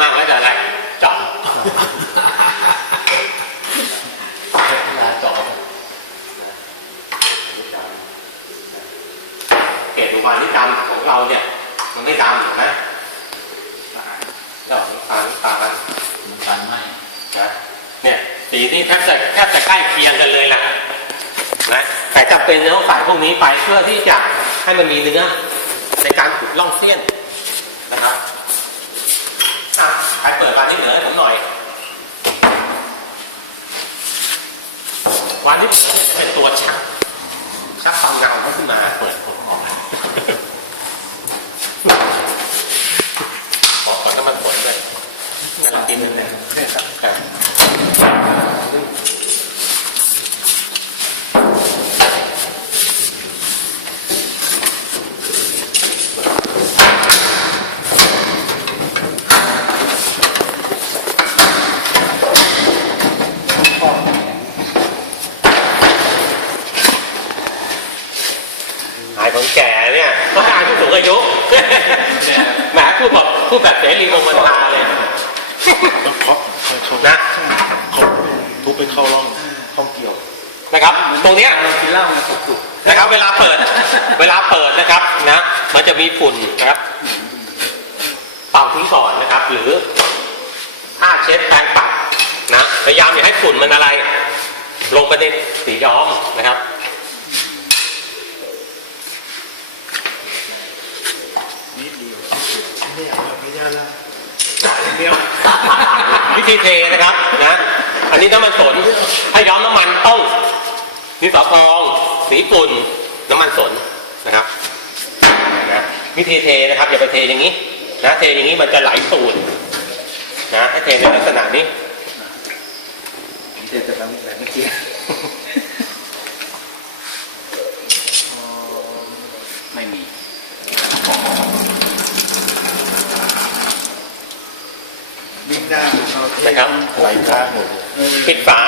มากแล้วจะอะไรเจาะเวลาเจาะเกล็ดอุบาลิกรรมของเราเนี่ย มันไม่ดำเห็นไหมดอกน้ำตาลน้ำตาลน้ำตาลไหมนะเนี่ยสีนี่แทบจะแทบจะใกล้เคียงกันเลยล่ะนะแต่จำเป็นจะต้องใส่พวกนี้ไปเพื่อที่จะให้มันมีเนื้อในการขุดล่องเสี้ยนนะครับอะ ใครเปิดบานนี้เหนือให้ผมหน่อยวันนี้เป็นตัวชักชักฟังเงาเขาขึ้นมาเปิดผมออกบอกก่อนก็มันผลเลยกำลังกินเลยครับหายคนแก่เนี่ยก็ หายผู้สูงอายุแหมพูดแบบพูดแบบเสรีวงศ์บรรทาเลยต้องเคาะค่อยชมนะเขาทุบไปเข้าร่องข้องเกี่ยวนะครับ ตรงเนี้ยเรากินเหล้ามันสุกนะครับ เวลาเปิด เวลาเปิดนะครับนะ มันจะมีฝุ่นนะครับเป่าทิ้งก่อนนะครับ หรือผ้าเช็ดแปรงปัดนะพยายามอย่าให้ฝุ่นมันอะไร ลงไปในสีย้อมนะครับ นิดเดียว ไม่อยากแบบไม่ยากละจ่ายอย่างเดียววิธีเทนะครับนะอันนี้น้ำมันสนถ้าย้อมน้ำมันต้องดินสอพองสีฝุ่นน้ำมันสนนะครับนะวิธีเทนะครับอย่าไปเทอย่างนี้นะเทอย่างนี้มันจะไหลสูดนะให้เทในลักษณะนี้ๆเดี๋ยวจะทำแบบเมื่อกี้ไม่มี วิ่งห น้าเขานะครับไหลข้างหมดเลยปิดฝา